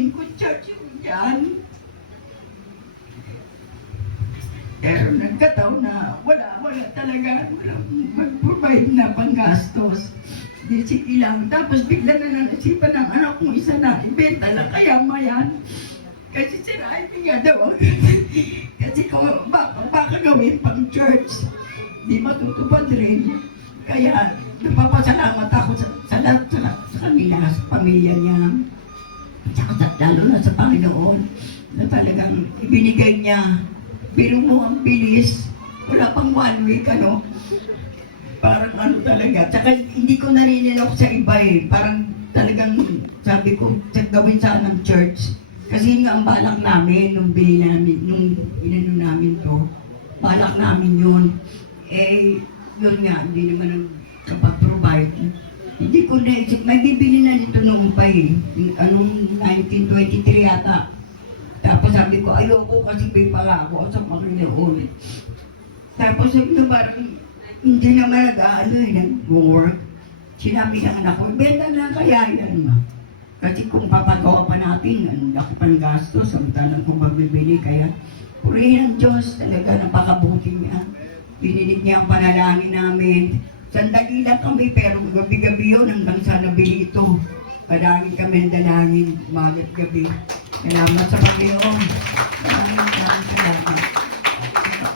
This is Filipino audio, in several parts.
gagawin ko, church yun dyan. Pero nagkataon na wala talaga, walang mag-provide na panggastos. Di sige lang. Tapos bigla na nanasipan ng anak kong isa na ibenta na kaya mayan. Kasi sila ay biga daw. Kasi kung baka gawin pang church, di matutupad rin. Kaya napapasalamat ako sa kanila, sa pamilya niya. At lalo na sa Panginoon na talagang ibinigay niya. Pero mo ang bilis, wala pang 1 week, ano? Parang ano talaga. Tsaka hindi ko naninilok sa iba eh. Parang talagang sabi ko, gawin sana ng church. Kasi nga ang balak namin, nung inano namin to, balak namin yun. Eh, yun nga, hindi naman nagkapag-provide. Hindi ko naisip, may bibili na nito noong pa eh. Anong 1923 yata. Tapos sabi ko, ayoko kasi may pangako sa Panginoon. Tapos sabi ko, parang hindi naman nag-work. Sinabi ng anak ko, benta na kaya yan ma. Kasi kung papagawa pa natin, ang laki pang gastos, samantalang kung magbibili, kaya purihin ang Diyos, talaga napakabuti niya. Bininig niya ang panalangin namin. Sandali lang kami, pero gabi-gabi yun hanggang sa nabili ito. Padangin kami ang dalangin, umagat gabi. Salamat sa Panginoon. Maraming salamat.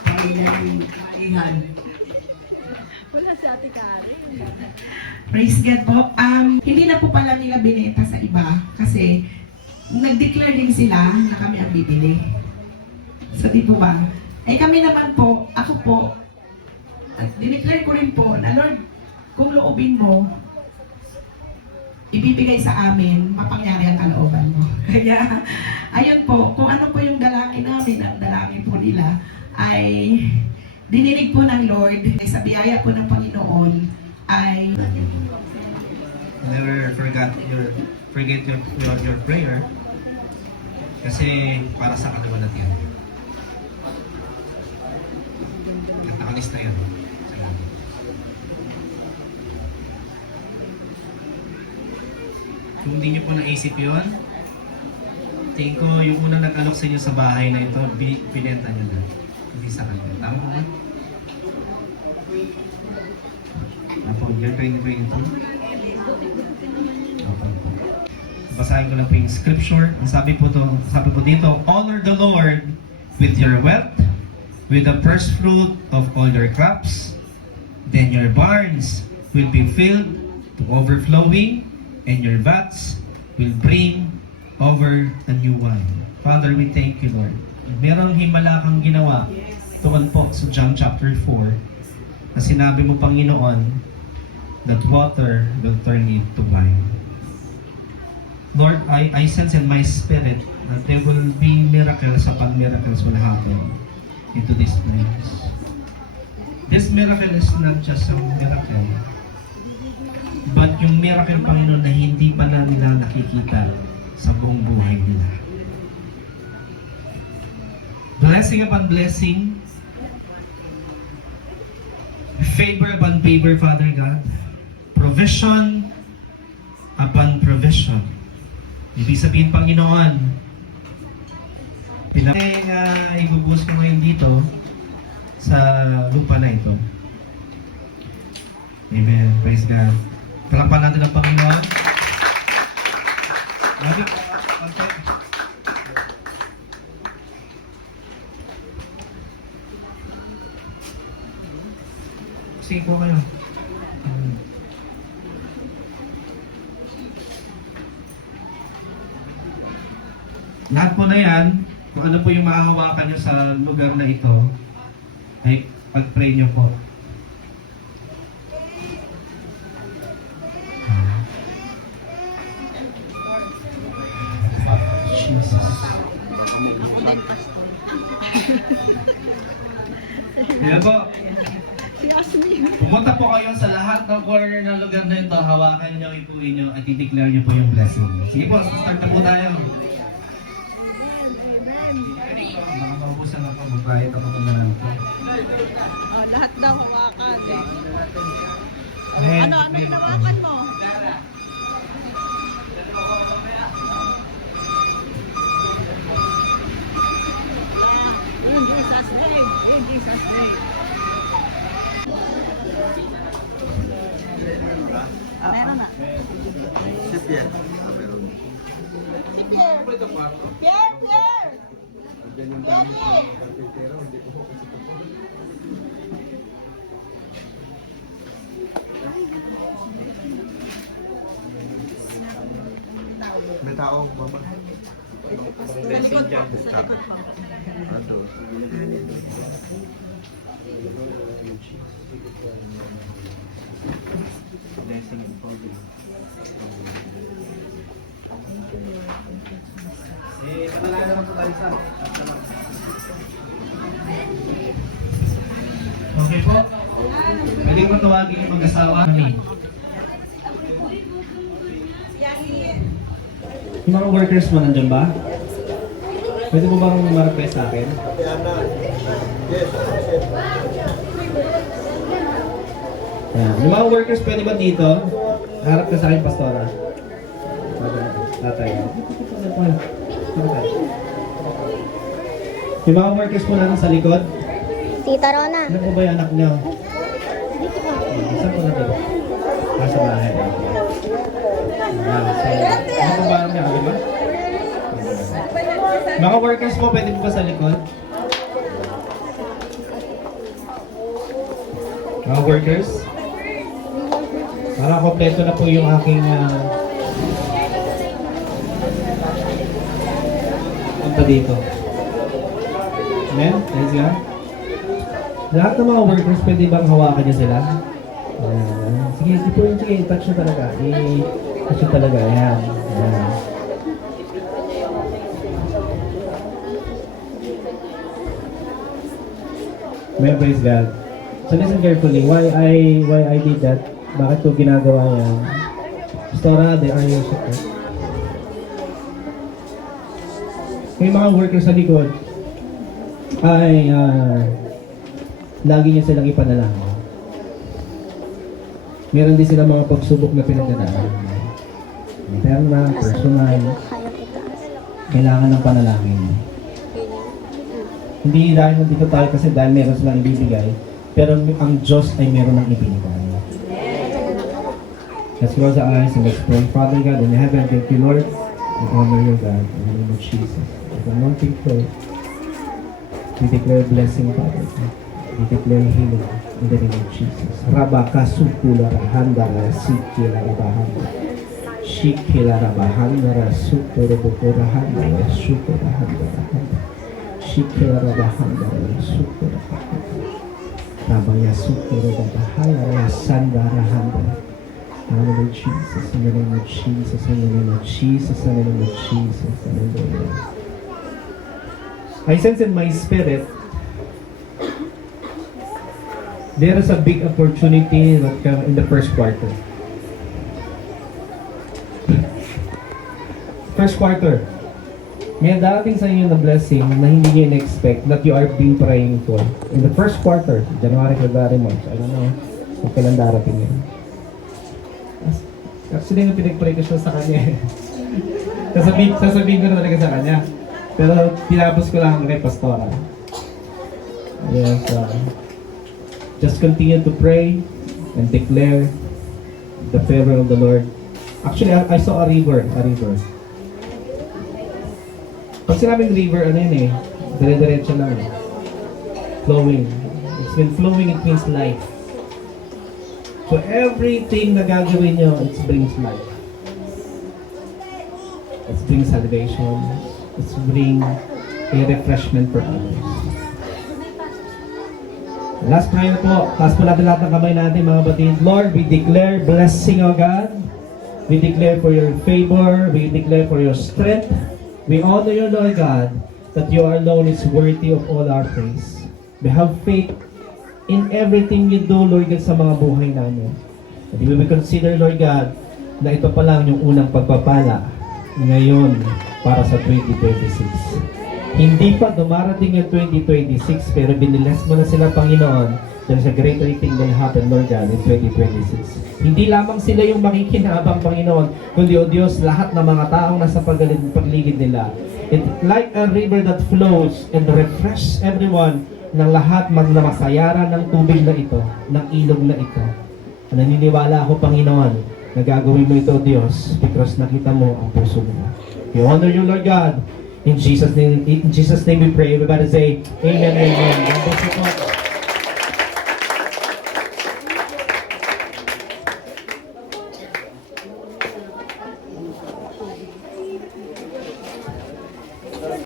Panginoon, malihan. Wala si Ate Karen. Praise God po. Hindi na po pala nila binenta sa iba kasi nag-declare din sila na kami ang bibili. So di po ba? Eh kami naman po, ako po, at dineclare ko rin po na Lord, kung loobin mo, ibibigay sa amin, mapangyari ang kalooban mo. Kaya, ayun po, kung ano po yung dalangin namin, ang dalangin po nila, ay dininig po ng Lord, ay sa biyaya po ng Panginoon, ay never forget your prayer kasi para sa kanila natin. At nakalista yun. Kung hindi nyo po naisip yun, tingin ko yung unang nag-alok sa inyo sa bahay na ito, pinenta nyo na. Hindi sa kanila. Tama po ba? Apo, year 2022. Apo. Basahin ko lang po yung scripture. Ang sabi po dito, honor the Lord with your wealth, with the first fruit of all your crops. Then your barns will be filled to overflowing, and your vats will bring over the new wine. Father, we thank you, Lord. Merong himala kang ginawa tuwan po sa John chapter 4 na sinabi mo, Panginoon, that water will turn into wine. Lord, I sense in my spirit that there will be miracles upon miracles will happen into this place. This miracle is not just a miracle, but yung miracle, Panginoon, na hindi pa na nila nakikita sa buong buhay nila. Blessing upon blessing, favor upon favor, Father God, provision upon provision. Ibig sabihin, Panginoon, ibubus ko ngayon dito sa lupa na ito. Amen. Praise God. Palakpan natin ang Panginoon. Okay. Sige po kayo. Lahat po na yan, kung ano po yung mahahawakan nyo sa lugar na ito, ay pag-pray nyo po. Jesus. Ako din, Pastor. Yan po. Si Asmi. Pumunta po kayo sa lahat ng corner ng lugar na ito, hawakan nyo, ipuin nyo, at i-declare nyo po yung blessing. Sige po, start na po tayo. Baka maubusan ako, magbayad ako naman ito. Oh, lahat daw hawakan. Amen. Ano yung hawakan mo? Jesus' name. Meron na. Si Pierre. Meron. Si Pierre! Pierre! Pierre! Pierre! May tao, baba. Sa likod po. Sa likod po. Ano? Blessing and providence. Panalala naman po tayo sa. Okay po. Pwede ko tawagin yung mag-asawa namin. Yung mga workers mo nandyan ba? Pwede mo bang ma-request sa akin? Yan. Yung mga workers pwede ba dito? Harap ka sa akin, Pastora. Tatay. Yung mga workers mo na sa likod? Tita Rona. Ano po ba yung anak niyo? Saan po na dito? Nasa bahay. Ano po ba ang niya? Diba? Mga workers po, pwede po ba sa likod? Mga workers? Para kompleto na po yung aking punta dito. Amen? Praise God. Lahat ng mga workers, pwede bang hawakan niyo sila? Sige, sige, touch nyo talaga. I-touch nyo talaga. Ayan. Ayan. Amen, praise God. So listen carefully. Why I did that? Bakit ko ginagawa yan? Pastora, they are your support. May mga workers sa likod ay lagi niya silang ipanalangin. Meron din sila mga pagsubok na pinagdadaan. Interna, personal, kailangan ng panalangin. Hindi dahil nandito tayo kasi dahil meron silang ibibigay, pero ang Diyos ay meron ng ibinigay. Let's close our eyes and let's pray. Father God in heaven, thank you Lord. We honor you God in the name of Jesus. With anointing prayer, we declare blessing, Father. We declare healing in the name of Jesus. Rabaka supula rahandara sikila rabahanda. Shikila rabahandara supura bukura handara supura handara handa. Shikila rabahandara supura handara. Rabaya supura rabahaya sandara handara. In the name of Jesus, in the name of Jesus, in the name of Jesus, in the name of Jesus, in the name of I sense in my spirit there is a big opportunity that come in the first quarter. First quarter. May darating sa inyo na blessing na hindi nyo in-expect that you are being praying for. In the first quarter, January, February, March, I don't know kung kailan darating yun. Actually, yung pinag-pray ko siya sa kanya. Sasabihin ko na talaga sa kanya. Pero tinapos ko lang kay Pastora. Yes, just continue to pray and declare the favor of the Lord. Actually, I saw a river. Pag sinabing river, ano yun eh? Dire-diretso lang eh. Flowing. It's been flowing, it means life. So everything na gagawin nyo, it brings life. It brings salvation. It brings a refreshment for others. Last prayer po. Taas po natin lahat ng kamay natin mga batid. Lord, we declare blessing, O God. We declare for your favor. We declare for your strength. We honor you, Lord God, that you alone is worthy of all our praise. We have faith in everything you do, Lord God, sa mga buhay namin. And we will consider, Lord God, na ito pa lang yung unang pagpapala ngayon para sa 2026. Hindi pa dumarating yung 2026, pero binilas mo na sila, Panginoon. There's a great thing will happen, Lord God, in 2026. Hindi lamang sila yung makikinabang, Panginoon, kundi, O Diyos, lahat ng mga taong nasa pagligid nila. It's like a river that flows and refresh everyone ng lahat na masayaran ng tubig na ito, ng ilog na ito. Naniniwala ako, Panginoon, na gagawin mo ito, Diyos, because nakita mo ang puso mo. We honor you, Lord God. In Jesus' name we pray. Everybody say, Amen, Amen. God bless you po.